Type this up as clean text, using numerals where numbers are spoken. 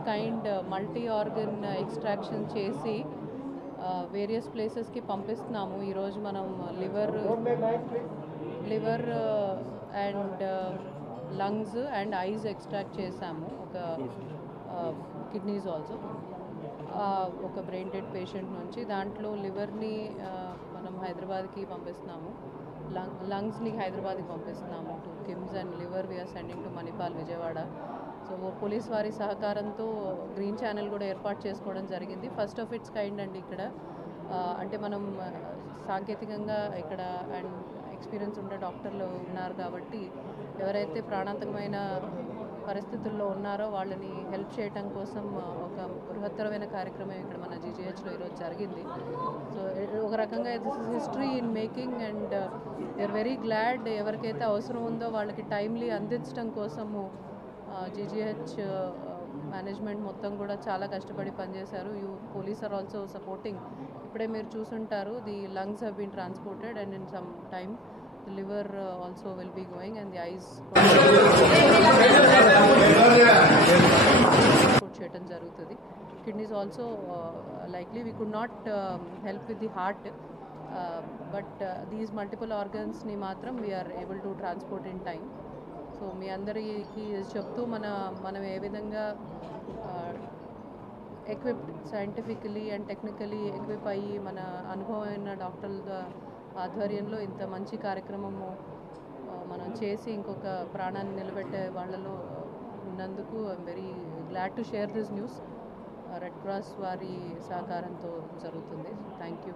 It's kind multi organ extraction చేసి various ప్లేసెస్కి పంపిస్తున్నాము. ఈరోజు మనం liver and lungs and eyes extract చేసాము. ఒక కిడ్నీస్ ఆల్సో ఒక బ్రెయిన్ డెడ్ పేషెంట్ నుంచి. దాంట్లో లివర్ని మనం హైదరాబాద్కి పంపిస్తున్నాము, లంగ్స్ని హైదరాబాద్కి పంపిస్తున్నాము to KIMS, and liver we're sending to Manipal Vijayawada. So police వారి సహకారంతో గ్రీన్ ఛానల్ కూడా ఏర్పాటు చేసుకోవడం జరిగింది. ఫస్ట్ ఆఫ్ ఇట్స్ కైండ్ అండి ఇక్కడ. అంటే మనం సాంకేతికంగా ఇక్కడ అండ్ ఎక్స్పీరియన్స్ ఉండే డాక్టర్లు ఉన్నారు కాబట్టి ఎవరైతే ప్రాణాంతకమైన పరిస్థితుల్లో ఉన్నారో వాళ్ళని హెల్ప్ చేయటం కోసం ఒక బృహత్తరమైన కార్యక్రమం ఇక్కడ మన జీజీహెచ్లో ఈరోజు జరిగింది. సో ఒక రకంగా this is history in making and we are very glad. ఎవరికైతే అవసరం ఉందో వాళ్ళకి టైమ్లీ అందించడం కోసము జీజీహెచ్ మేనేజ్మెంట్ మొత్తం కూడా చాలా కష్టపడి పనిచేశారు. Police are also supporting. ఇప్పుడే మీరు చూసుంటారు, the lungs have been transported and in some time the liver also will be going and the eyes చేయడం జరుగుతుంది. Kidneys also likely we could not help with the heart, but these multiple organs ni matram we are able to transport in time. So మీ అందరికీ చెప్తూ మనం ఏ విధంగా equipped scientifically and technically equip అయ్యి మన అనుభవమైన డాక్టర్ల ఆధ్వర్యంలో ఇంత మంచి కార్యక్రమము మనం చేసి ఇంకొక ప్రాణాన్ని నిలబెట్టే వాళ్ళలో ఉన్నందుకు I'm very glad to share this news. Red cross వారి సహకారంతో జరుగుతుంది. Thank you.